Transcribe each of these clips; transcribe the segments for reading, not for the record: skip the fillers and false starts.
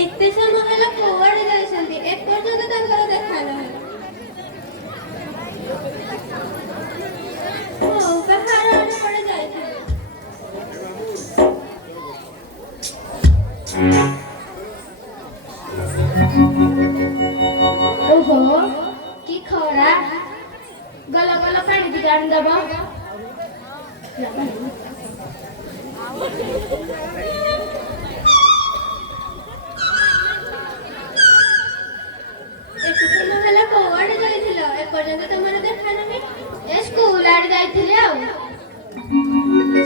ଏତେ ସମୟ ହେଲା କୁଆଡ଼େ ଯାଇଛନ୍ତି? ଏପର୍ଯ୍ୟନ୍ତ ତାଙ୍କର ଦେଖା ନାହିଁ। ବାହାର ଆଡ଼େ କୁଆଡ଼େ ଯାଇଥିଲେ? ଓହୋ, କି ଖରା! ଗଲ ଗଲ ପାଣି ଟିକେ ଆଣିଦବ। କୁଆଡ଼େ ଯାଇଥିଲ? ଏପର୍ଯ୍ୟନ୍ତ ତମର ଦେଖା ନାହିଁ। ଏ ସ୍କୁଲ ଆଡ଼େ ଯାଇଥିଲି ଆଉ।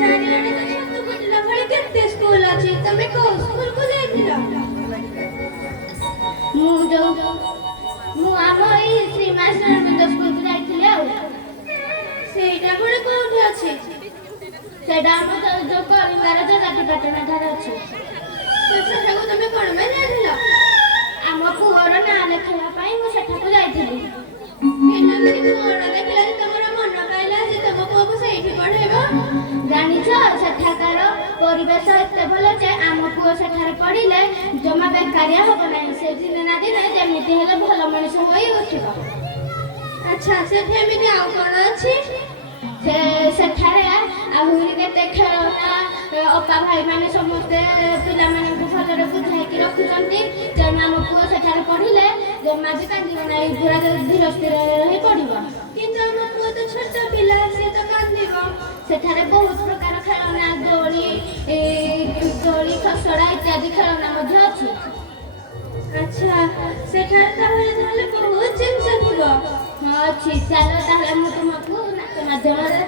ଚାରିଆଡ଼େ ତ ଛତୁ ଫୁଟିଲା ଭଳି କେତେ ସ୍କୁଲ ଅଛି। ତମେ କୋଉ ସ୍କୁଲକୁ ଯାଇଥିଲ? ମୁଁ ଆମ ଏଇ ଶ୍ରୀମା ଶରଣବନ୍ଧ ସ୍କୁଲକୁ ଯାଇଥିଲି ଆଉ। ସେଇଟା ପୁଣି କୋଉଠି ଅଛି? ସେଇଟା ଆମ ଯୋଉ କଳିଙ୍ଗାର ଜଗାତିପାଟଣା ଠାରେ ଅଛି। ସେଠାକୁ ତମେ କଣ ପାଇଁ ଯାଇଥିଲ? ଆମ ପୁଅର ନାଁ ଲେଖିବା ପାଇଁ ମୁଁ ସେଠାକୁ ଯାଇଥିଲି। ଏମିତି କଣ ଦେଖିଲା ଯେ ତମର ମନ ପାଇଲା ଯେ ତମ ପୁଅକୁ ସେଇଠି ପଢ଼େଇବ? ଜାଣିଛ, ସେଠାକାର ପରିବେଶ ଏତେ ଭଲ ଯେ ଆମ ପୁଅ ସେଠାରେ ପଢ଼ିଲେ ଜମା ବେକାରିଆ ହବ ନାହିଁ। ସେ ଦିନେ ନା ଦିନେ ଯେମିତି ହେଲେ ଭଲ ମଣିଷ ହୋଇ ଉଠିବ। ଆଚ୍ଛା, ସେଠି ଏମିତି ଆଉ କଣ ଅଛି? ସେଠାରେ ଆହୁରି କେତେ ଖେଳନା ଅପା ଭାଇମାନେ ସମସ୍ତେ ପିଲାମାନଙ୍କୁ ଭଲରେ ବୁଝାଇକି ରଖୁଛନ୍ତି। ତେଣୁ ଆମ ପୁଅ ସେଠାରେ ପଢ଼ିଲେ ଜମା ବି କାନ୍ଦିବ ନାହିଁ, ପୁରା ଧୀର ସ୍ଥିର ହୋଇ ପଢ଼ିବ। କିନ୍ତୁ ଆମ ପୁଅ ତ ଛୋଟ ପିଲା, ସିଏ ତ କାନ୍ଦିବ। ସେଠାରେ ବହୁତ ପ୍ରକାର ଖେଳନା, ଦୋଳି, ଖସଡ଼ା ଇତ୍ୟାଦି ଖେଳନା ମଧ୍ୟ ଅଛି। ଆଚ୍ଛା, ସେଠାରେ ତାହେଲେ ବହୁତ ଜିନିଷ ଥିବ। ହଁ ଅଛି, ଚାଲ ତାହେଲେ ମୁଁ ତୁମକୁ ନାଚ ମାଧ୍ୟମରେ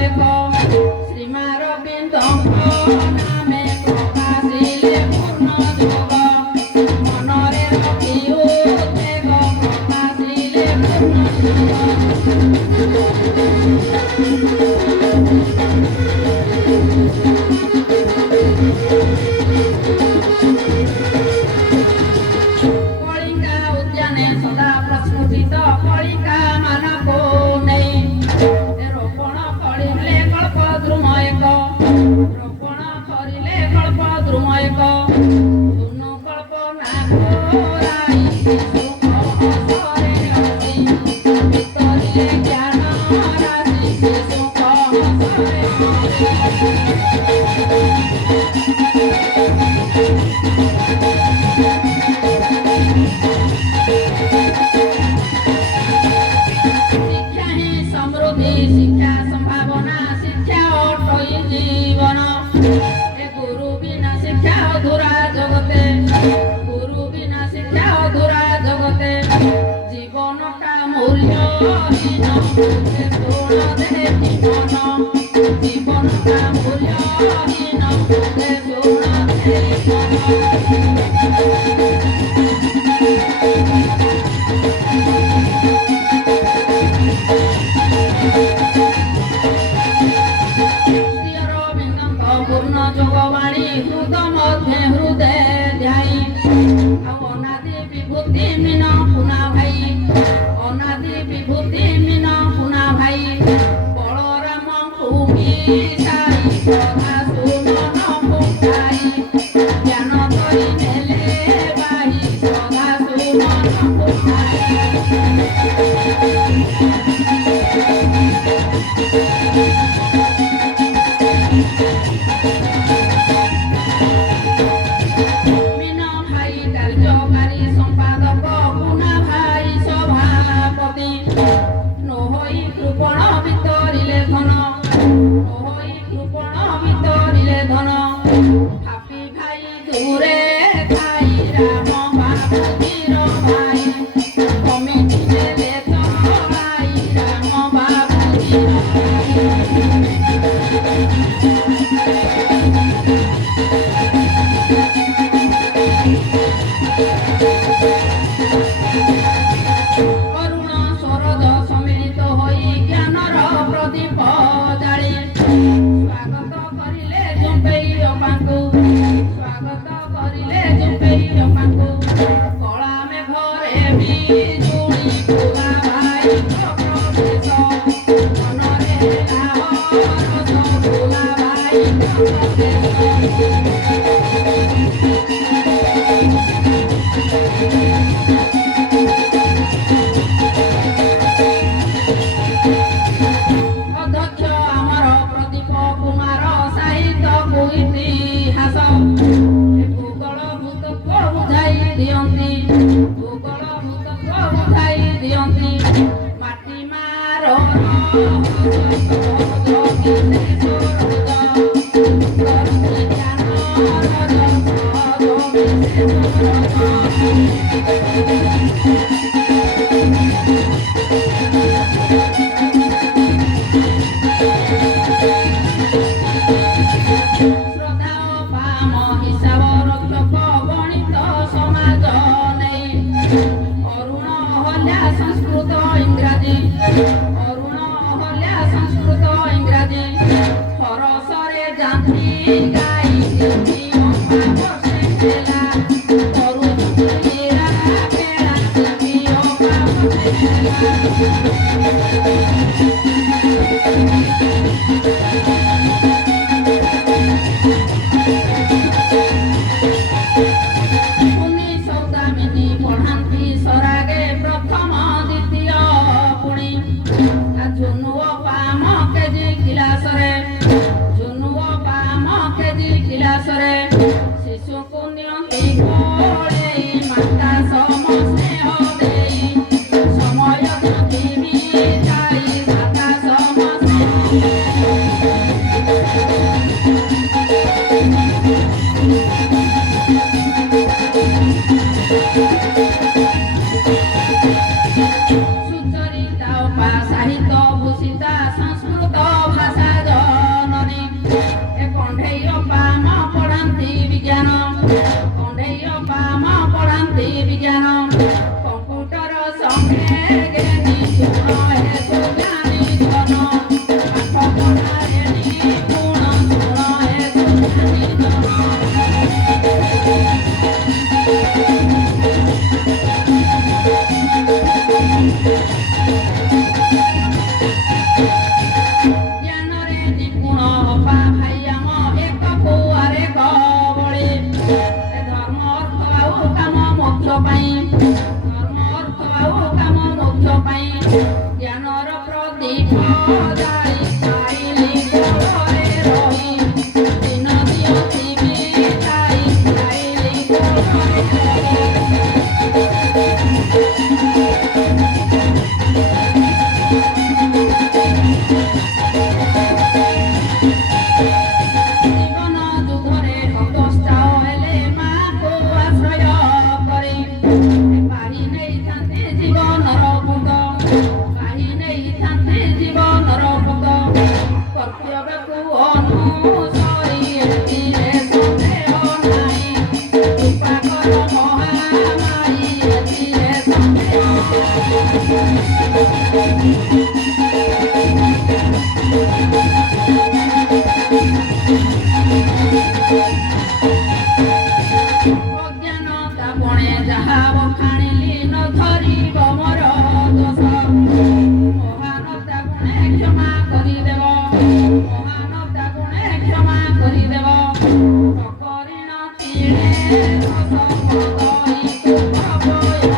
ଏକ ଶ୍ରୀମାରବିନ୍ଦଙ୍କ ନାମେ ପ୍ରକାଶିଲେ ପୂର୍ଣ୍ଣ ଯୋଗ ମନରେ ରଖି ଉଦ୍ବେଗ ପ୍ରକାଶିଲେ ପୂର୍ଣ୍ଣ କଳିକା ଉଦ୍ୟାନେ ସଦା ପ୍ରସ୍ଫୁଟିତ କଳିକା ମାନଙ୍କୁ ନେଇ ରୋପଣ କରିଲେ କଳ୍ପ ଦ୍ରୁମ ଏକ ରୋପଣ କରିଲେ କଳ୍ପ ଦ୍ରୁମ ଏକ ସୁନୁ କଳ୍ପନା ଘୋରାଇ ସୁଖ ହସରେ ହସି ଭିତରିଲେ ଜ୍ଞାନ ରାଶି ସେ ସୁଖ ହସରେ ଶିକ୍ଷା ହିଁ ସମୃଦ୍ଧି ଶିକ୍ଷା ସମ୍ଭାବନା ଶିକ୍ଷା ଅଟଇ ଜୀବନ ଏ ଗୁରୁ ବିନା ଶିକ୍ଷା ଅଧୁରା ଜଗତେ ଗୁରୁ ବିନା ଶିକ୍ଷା ଅଧୁରା ଜଗତେ ଜୀବନଟା ମୂଲ୍ୟହୀନ ସେ ଶୁଣ ଦେ ଜୀବନ ଜୀବନଟା ମୂଲ୍ୟହୀନ ସେ ଶୁଣ ଦେ ଶ୍ରୀ ଅରବିନ୍ଦଙ୍କ ପୂର୍ଣ୍ଣ ଯୋଗବାଣୀ ହୃଦ ମଧ୍ୟେ ହୃଦେ ଧ୍ୟାଇ ଆଉ ଅନାଦି ବିଭୂତି ମିନ ପୁନା ଭାଇ ଅନାଦି ବିଭୂତି ମିନ ପୁନା ଭାଇ ବଳରାମଙ୍କୁ ମିଶାଇ ସଦା ସୁମନ ପୁଟାଇ ଜ୍ଞାନ ଧରି ନେଲେ ବାହି ସଦା ସୁମନ ପୁଟାଇ ମୀନ ଭାଇ କାର୍ଯ୍ୟକାରୀ ସମ୍ପାଦକ ପୁନା ଭାଇ ସଭାପତି ନୋହଇ କୃପଣ ଭିତରିଲେ ଧନ ନୋହଇ କୃପଣ ଭିତରିଲେ ଧନ ଭାପି ଭାଇ ଦୂରେ ଥାଇ ରାମ ବାବୁଜୀର ଭାଇ କମିଟି ଦେଲେ ଚଳାଇ ରାମ ବାବୁଜୀର କରୁଣ ସରୋଜ ସମ୍ମିଳିତ ହୋଇ ଜ୍ଞାନର ପ୍ରଦୀପ ଜାଳି ସ୍ୱାଗତ କରିଲେ ଜୁମ୍ପେଇ ଅପାଙ୍କୁ ସ୍ୱାଗତ କରିଲେ ଜୁମ୍ପେଇ ଅପାଙ୍କୁ କଳା ମେଘରେ ବିଜୁଳି ପୁରା ଭାଇଙ୍କ ପ୍ରବେଶ ମନରେ ଲାହରସ ପୁରା ଭାଇଙ୍କ ଅଧ୍ୟକ୍ଷ ଆମର ପ୍ରଦୀପ କୁମାର ସାହିତ୍ୟକୁ ଇତିହାସ ଭୂଗୋଳ ଭୂତତ୍ୱ ବୁଝାଇ ଦିଅନ୍ତି ଭୂଗୋଳ ଭୂତତ୍ୱ ବୁଝାଇ ଦିଅନ୍ତି ମାଟି ମାର ଶ୍ରଦ୍ଧା ପାମ ହିସାବ ରକ୍ଷକ ଗଣିତ ସମାଜ ନେଇ ଅରୁଣ ଅହଲ୍ୟା ସଂସ୍କୃତ ଇଂରାଜୀ ଅରୁଣ ଅହଲ୍ୟା ସଂସ୍କୃତ ଇଂରାଜୀ ହରସରେ ଯାନ୍ତି ଗାଇ ଦେବୀ ଅପା ବର୍ଷେ ହେଲା କରୁରା ବେଳା ଦେବୀ ଅପା ବର୍ଷେ ହେଲା ପୁନି ସୌଦାମିନୀ ପଢ଼ାନ୍ତି ସରାଗେ ପ୍ରଥମ ଦ୍ୱିତୀୟ ପୁଣି ଝୁନୁ ପାମ କେଜି କିଲାସରେ ଝୁନୁ ପାମ କେଜି କିଲାସରେ ଶିଶୁକୁ ନିଅନ୍ତି କୋଳେଇ ମାତା ସମସ୍ତେ ଦେଇ ସମୟ ଦିବି ଯାଇ ମାତା ସମସ୍ତେ ସୁଚରିତା ଉପା ସାହିତ୍ୟ ଭୂଷିତା ସଂସ୍କୃତ ଭାଷା ଯାଇ ଖାଇଲି ଗୋଡ଼ରେ ରହି ଦିନ ଦିଅନ୍ତି ବିତାଇ ଖାଇଲି ଗୋଡ଼ରେ ରହି ଜୀବନ ଯୁଗରେ ଅବସ୍ଥା ହେଲେ ମାକୁ ଆଶ୍ରୟ କରି ପାହି ନେଇଥାନ୍ତି ଜୀବନର ବୁଦ ପାହି ନେଇଥାନ୍ତି ଜୀବନର ବୁଦ କର୍ତ୍ତବ୍ୟକୁ ଅନୁସରି ଏଥିରେ ସନ୍ଦେହ ନାହିଁ କୃପାକର ମହାମାୟୀ ଏଥିରେ ସନ୍ଦେହ ଅଜ୍ଞାନତା ବଣେ ଯାହା ବଖାଣିଲି ନ ଧରିବ ମୋର ଦୋଷ ମହାନତା ଗୁଣେ କ୍ଷମା କରିଦେବ ମହାନତା ଗୁଣେ କ୍ଷମା କରିଦେବ ଅକରିଣ ଚିଡ଼େ ଦୋଷ ପଦଇ ଅଭୟର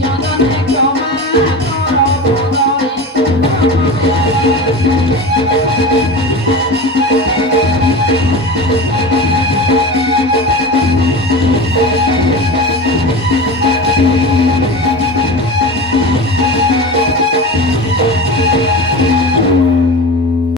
ଯଦନେ କ୍ଷମା କର ପଦଇ